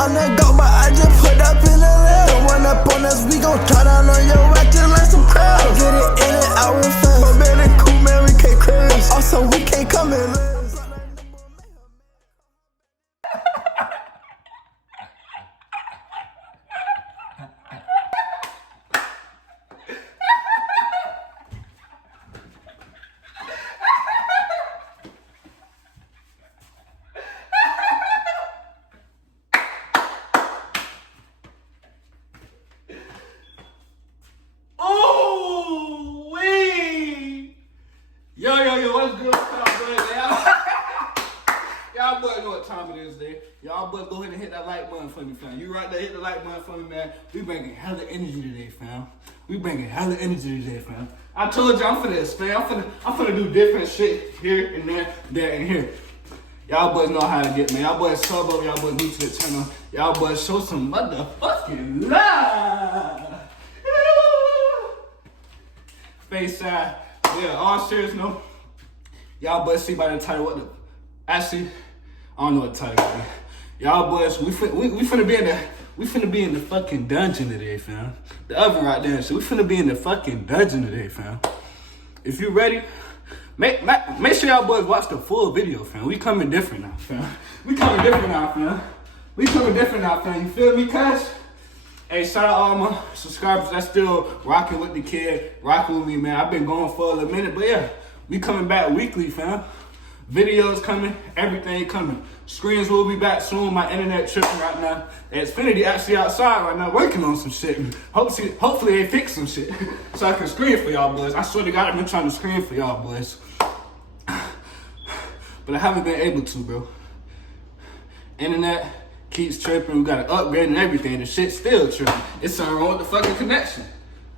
On the go, but I just put up in the lab. Don't run up on us, we gon' try down on your rack just like some crabs. Get it in and out real fast. But man, it cool, man, we can't crash. Also, we can't come in last. Yo, what's good? Y'all boys know what time it is, there. Y'all boys go ahead and hit that like button for me, fam. You right there, hit the like button for me, man. We bringing hella energy today, fam. We bringing hella energy today, fam. I told you I'm finna expand. I'm finna do different shit here and there and here. Y'all boys know how to get, man. Y'all boys sub up, y'all boys new to the channel. Y'all boys show some motherfucking love. Face side. Yeah, all serious, no. Y'all boys see by the title what the, actually, I don't know what the title is. Y'all boys, we finna be in the fucking dungeon today, fam. The oven right there, so we finna be in the fucking dungeon today, fam. If you ready, make sure y'all boys watch the full video, fam. We coming different now, fam. We coming different now, fam. You feel me, cuz? Hey, shout out all my subscribers that's still rocking with the kid, rocking with me, man. I've been going for a little minute, but yeah, we coming back weekly, fam. Videos coming, everything coming. Screens will be back soon. My internet tripping right now. Xfinity actually outside right now working on some shit. Hopefully they fix some shit so I can screen for y'all boys. I swear to God, I've been trying to screen for y'all boys, but I haven't been able to, bro. Internet keeps tripping, we gotta upgrade and everything, the shit still tripping. It's something wrong with the fucking connection.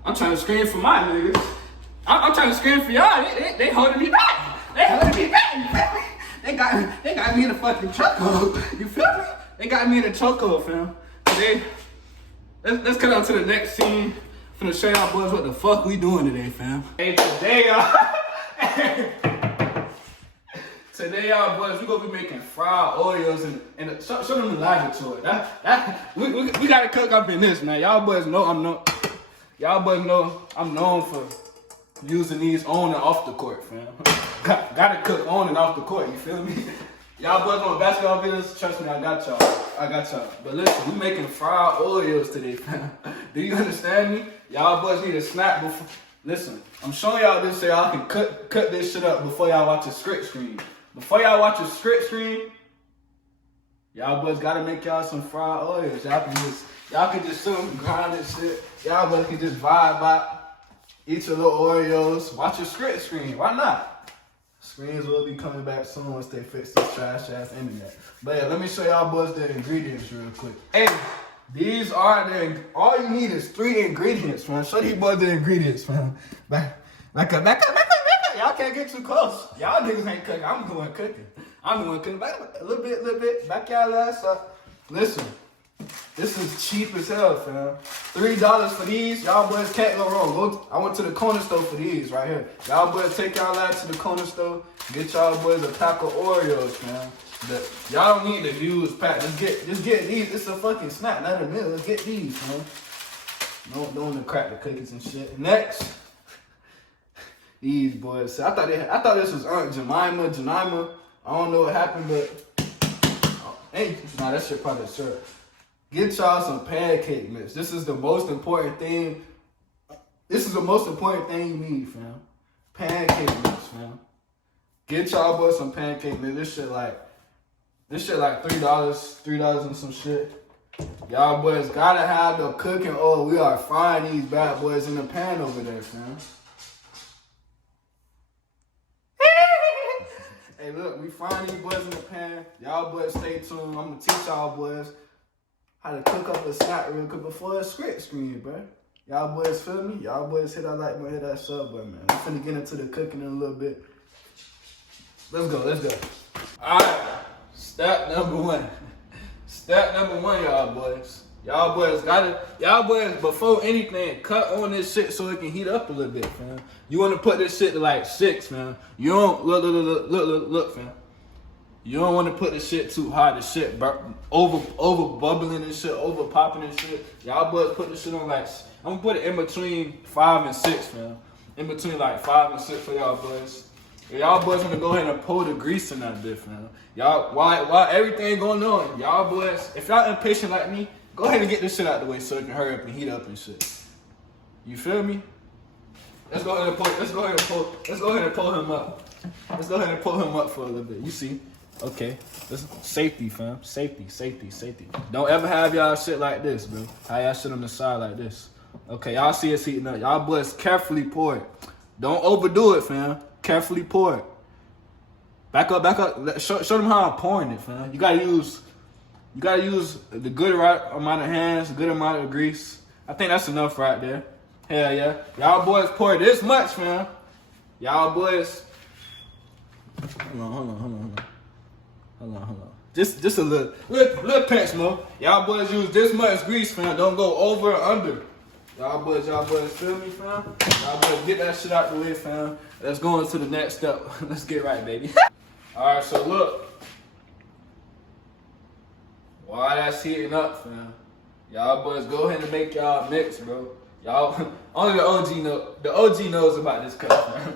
I'm trying to screen for my niggas. I'm trying to screen for y'all. They holding me back. They holding me back, you feel me? They got me in a fucking chokehold, you feel me? They got me in a chokehold, fam. Today, let's cut on to the next scene. I'm finna show y'all boys what the fuck we doing today, fam. Hey, Today, y'all boys, we gonna be making fried Oreos and show them the logic to it. We gotta cook up in this, man. Y'all boys know I'm known for using these on and off the court, fam. Gotta cook on and off the court, you feel me? Y'all boys want basketball videos? Trust me, I got y'all. But listen, we making fried Oreos today, fam. Do you understand me? Y'all boys need a snack before. Listen, I'm showing y'all this so y'all can cut this shit up before y'all watch a script screen. Before y'all watch a script screen, y'all boys gotta make y'all some fried Oreos. Y'all can just sit and grind and shit. Y'all boys can just vibe out, eat your little Oreos, watch a script screen. Why not? Screens will be coming back soon once they fix this trash ass internet. But yeah, let me show y'all boys the ingredients real quick. Hey, these are all you need is 3 ingredients, man. Show these boys the ingredients, man. Back up. Y'all can't get too close. Y'all niggas ain't cooking. I'm the one cooking. Back a little bit. Back y'all ass up. Listen, this is cheap as hell, fam. $3 for these. Y'all boys can't go wrong. I went to the corner store for these right here. Y'all boys take y'all ass to the corner store. Get y'all boys a pack of Oreos, man. Y'all don't need the used pack. Just get these. It's a fucking snack, not a meal. Let's get these, man. Don't want to crack the cookies and shit. Next. These boys. I thought this was Aunt Jemima. I don't know what happened, but nah, that shit probably syrup. Get y'all some pancake mix. This is the most important thing. This is the most important thing you need, fam. Pancake mix, fam. Get y'all boys some pancake mix. This shit like $3 and some shit. Y'all boys gotta have the cooking oil. We are frying these bad boys in the pan over there, fam. Hey, look, we frying these boys in the pan. Y'all boys stay tuned. I'm gonna teach y'all boys how to cook up a snack real quick before a script screen, bro. Y'all boys feel me? Y'all boys hit that like button, hit that sub button, man. I'm finna get into the cooking in a little bit. Let's go. All right, step number one, y'all boys. Y'all boys, before anything, cut on this shit so it can heat up a little bit, fam. You want to put this shit to like 6, man. You don't, look, fam. You don't want to put the shit too hot. The shit over bubbling and shit, over popping and shit. Y'all boys put the shit on like, I'm gonna put it in between 5 and 6, man. In between like 5 and 6 for y'all boys. If y'all boys wanna go ahead and pour the grease in that bitch, man. Y'all, while everything going on, y'all boys, if y'all impatient like me, go ahead and get this shit out the way so it can hurry up and heat up and shit. You feel me? Let's go ahead and pull him up. Let's go ahead and pull him up for a little bit. You see? Okay. This safety, fam. Safety. Don't ever have y'all shit like this, bro. Have y'all shit on the side like this. Okay, y'all see it's heating up. Y'all boys carefully pour it. Don't overdo it, fam. Carefully pour it. Back up. Show them how I'm pouring it, fam. You gotta use the good right amount of hands, the good amount of grease. I think that's enough right there. Hell yeah. Y'all boys pour this much, man. Y'all boys. Hold on. Just a little pinch more. Y'all boys use this much grease, fam. Don't go over or under. Y'all boys feel me, fam? Y'all boys get that shit out the way, fam. Let's go on to the next step. Let's get right, baby. Alright, so look. While that's heating up, fam, y'all boys go ahead and make y'all mix, bro. Y'all, only the OG know. The OG knows about this cup, fam.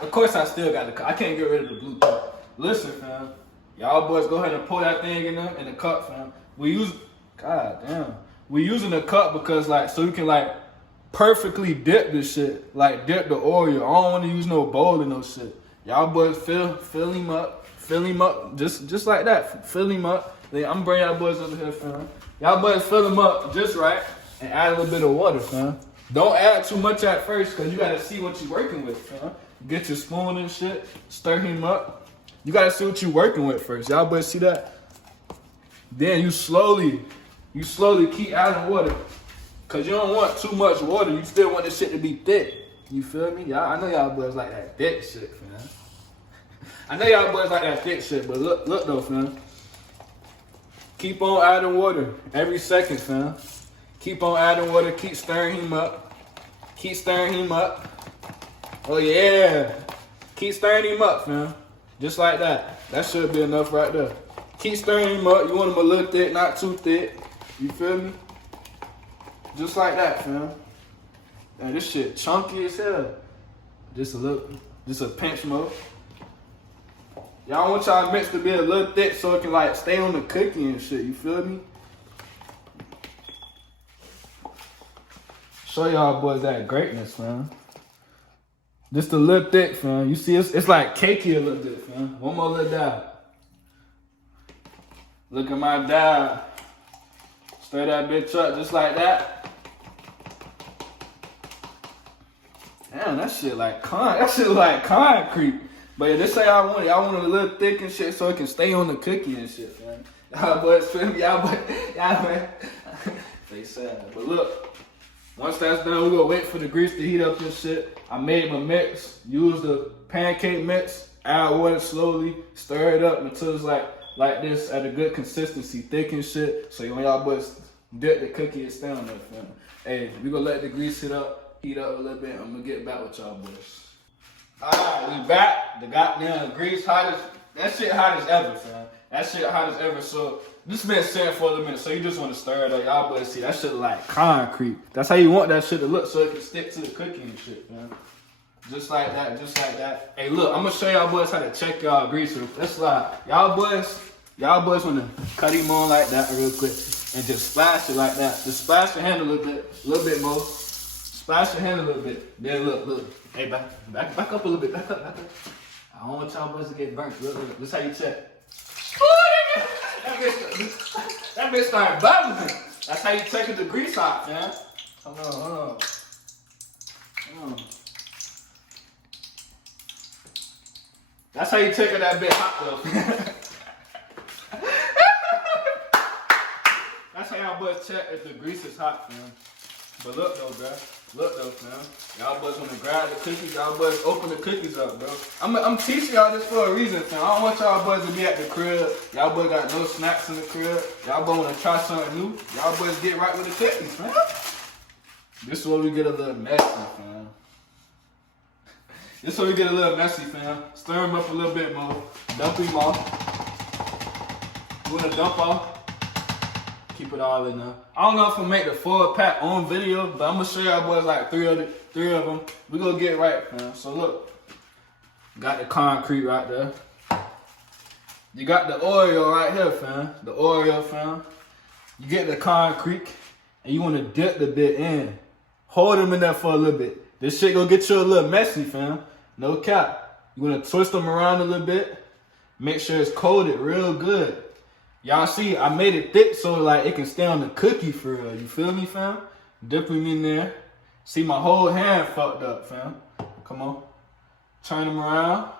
Of course, I still got the cup. I can't get rid of the blue cup. Listen, fam. Y'all boys go ahead and pour that thing in there in the cup, fam. We using the cup because like so you can like perfectly dip this shit, like dip the Oreo. I don't want to use no bowl or no shit. Y'all boys fill him up, just like that. Fill him up. I'm gonna bring y'all boys over here, fam. Y'all boys fill him up just right and add a little bit of water, fam. Don't add too much at first because you gotta see what you're working with, fam. Get your spoon and shit, stir him up. You gotta see what you're working with first. Y'all boys see that? Then you slowly keep adding water. Cause you don't want too much water. You still want this shit to be thick. You feel me? Y'all, I know y'all boys like that thick shit, fam. I know y'all boys like that thick shit, but look though, fam. Keep on adding water every second, fam. Keep on adding water. Keep stirring him up. Oh yeah. Keep stirring him up, fam. Just like that. That should be enough right there. Keep stirring him up. You want him a little thick, not too thick. You feel me? Just like that, fam. Man, this shit chunky as hell. Just a pinch more. Y'all want y'all mix to be a little thick so it can like stay on the cookie and shit. You feel me? Show y'all boys that greatness, fam. Just a little thick, fam. You see, it's like cakey a little bit, fam. One more little dab. Look at my dab. Stir that bitch up just like that. Damn, that shit like concrete. But yeah, this say I want it. Y'all want it a little thick and shit so it can stay on the cookie and shit, man. Y'all boys feel me? Y'all man. They sad. But look. Once that's done, we're gonna wait for the grease to heat up and shit. I made my mix, use the pancake mix, add water slowly, stir it up until it's like this at a good consistency, thick and shit. So when y'all boys dip the cookie, it's down there, fam. Hey, we gonna let the grease heat up a little bit. I'm gonna get back with y'all boys. Alright, we back. The goddamn grease that shit hot as ever, fam. That shit hot as ever, so this been sitting for a little minute, so you just want to stir it up. Y'all boys see that shit like concrete. That's how you want that shit to look, so it can stick to the cookie and shit, man. Just like that. Hey, look, I'm gonna show y'all boys how to check y'all grease. Let's slide. Y'all boys want to cut him on like that real quick and just splash it like that. Just splash your hand a little bit more. Splash your hand a little bit. Then look. Hey, back up a little bit. Back up. I don't want y'all boys to get burnt. Look. This how you check. That bitch started bubbling. That's how you check the grease hot, man. Hold on. That's how you check that bitch hot, though. That's how y'all boys check if the grease is hot, man. But look though, bro. Fam. Y'all boys want to grab the cookies. Y'all boys open the cookies up, bro. I'm teaching y'all this for a reason, fam. I don't want y'all boys to be at the crib. Y'all boys got no snacks in the crib. Y'all boys want to try something new. Y'all boys get right with the cookies, man. This is where we get a little messy, fam. Stir them up a little bit more. Dump them off. You wanna dump off? Keep it all in there. I don't know if I'm make the full pack on video, but I'm gonna show y'all boys like three of them. We gonna get right, man. So look, got the concrete right there. You got the Oreo right here, fam. The Oreo, fam. You get the concrete, and you wanna dip the bit in. Hold them in there for a little bit. This shit gonna get you a little messy, fam. No cap. You wanna twist them around a little bit. Make sure it's coated real good. Y'all see, I made it thick so like it can stay on the cookie for real. You feel me, fam? Dip them in there. See, my whole hand fucked up, fam. Come on. Turn them around.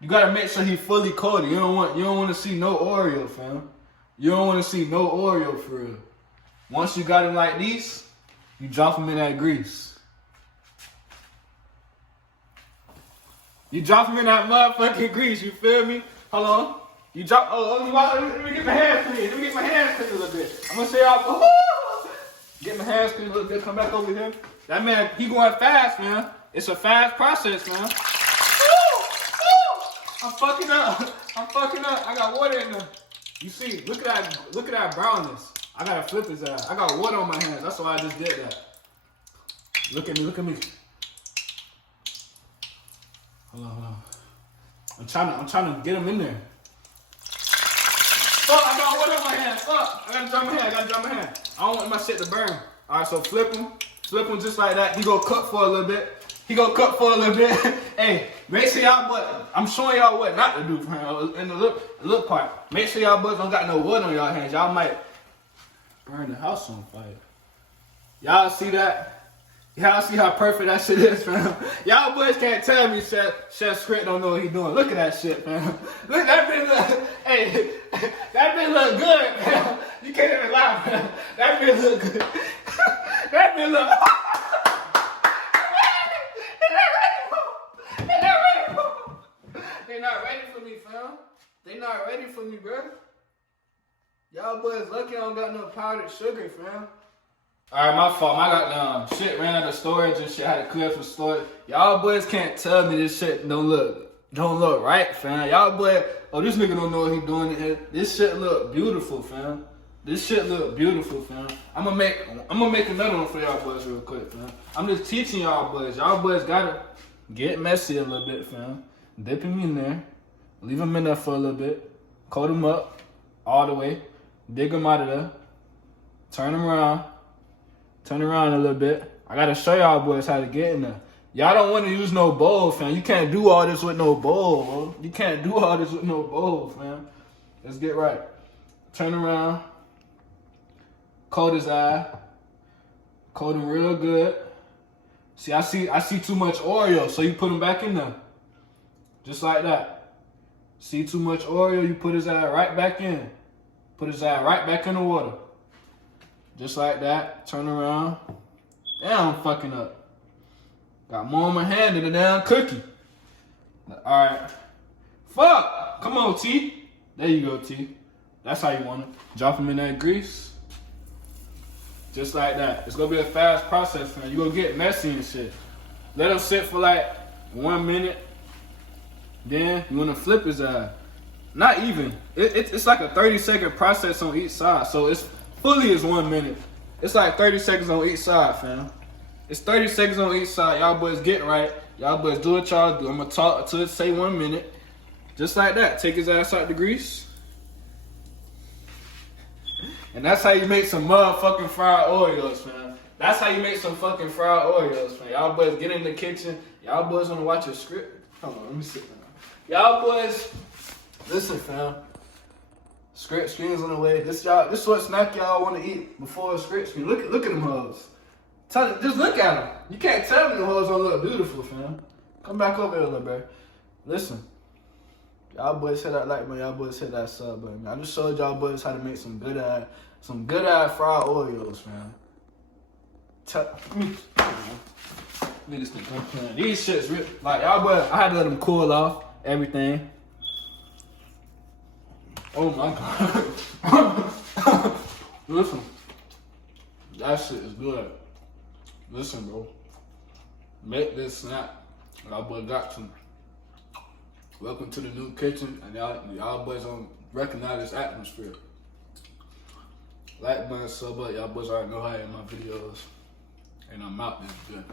You gotta make sure he fully coated. You don't want to see no Oreo, fam. You don't want to see no Oreo for real. Once you got him like these, you drop them in that grease. You drop them in that motherfucking grease, you feel me? Hold on. You drop, let me get my hands clean. Let me get my hands clean a little bit. I'm gonna show y'all, get my hands clean a little bit, come back over here. That man, he going fast, man. It's a fast process, man. I'm fucking up. I got water in there. You see, look at that brownness. I gotta flip his ass. I got water on my hands. That's why I just did that. Look at me. Hold on. I'm trying to get him in there. Fuck, I got water on my hands. Fuck, I gotta dry my hand. I don't want my shit to burn. All right, so flip him just like that. He gonna cook for a little bit. Hey, make sure y'all, but I'm showing y'all what not to do for him in the look part. Make sure y'all boys don't got no water on y'all hands. Y'all might burn the house on fire. Y'all see that? Y'all see how perfect that shit is, fam? Y'all boys can't tell me Chef Script don't know what he doing. Look at that shit, fam. Look, that bitch look, hey, that bitch look good, fam. You can't even lie, fam. That bitch look good. That bitch look, They not ready for me, fam. They not ready for me, bro. Y'all boys lucky I don't got no powdered sugar, fam. Alright, my fault. I got shit ran out of storage and shit. I had to clear for storage. Y'all boys can't tell me this shit don't look right, fam. Y'all boy, this nigga don't know what he doing. This shit look beautiful, fam. I'ma make another one for y'all boys real quick, fam. I'm just teaching y'all boys. Y'all boys gotta get messy a little bit, fam. Dip him in there. Leave him in there for a little bit. Coat him up all the way. Dig him out of there. Turn him around. Turn around a little bit. I gotta show y'all boys how to get in there. Y'all don't want to use no bowl, fam. You can't do all this with no bowl, bro. You can't do all this with no bowl, fam. Let's get right. Turn around. Coat his eye. Coat him real good. See, I see too much Oreo, so you put him back in there. Just like that. See too much Oreo, you put his eye right back in. Put his eye right back in the water. Just like that. Turn around. Damn, I'm fucking up. Got more on my hand than a damn cookie. Alright. Fuck! Come on, T. There you go, T. That's how you want it. Drop them in that grease. Just like that. It's gonna be a fast process, man. You're gonna get messy and shit. Let them sit for like 1 minute. Then you wanna flip his eye. Not even. It's like a 30-second process on each side. So it's fully is 1 minute. It's like 30 seconds on each side, fam. It's 30 seconds on each side. Y'all boys get right. Y'all boys do what y'all do. I'm gonna talk until it say 1 minute. Just like that. Take his ass out the grease. And that's how you make some motherfucking fried Oreos, fam. That's how you make some fucking fried Oreos, fam. Y'all boys get in the kitchen. Y'all boys wanna watch a script? Hold on, let me sit down. Y'all boys, listen, fam. Script screen's on the way. This what snack y'all want to eat before a script screen. Look at them hoes. Just look at them. You can't tell me the hoes don't look beautiful, fam. Come back over here, little bro. Listen, y'all boys hit that like button. Y'all boys hit that sub button. I just showed y'all boys how to make some good ass fried Oreos, fam. These shits, like y'all boys, I had to let them cool off. Everything. Oh my god. Listen. That shit is good. Listen, bro. Make this snap. Y'all boys got to. Welcome to the new kitchen. And y'all boys on recognize this atmosphere. Like button, sub up. Y'all boys already know how I am in my videos. And I'm out this good.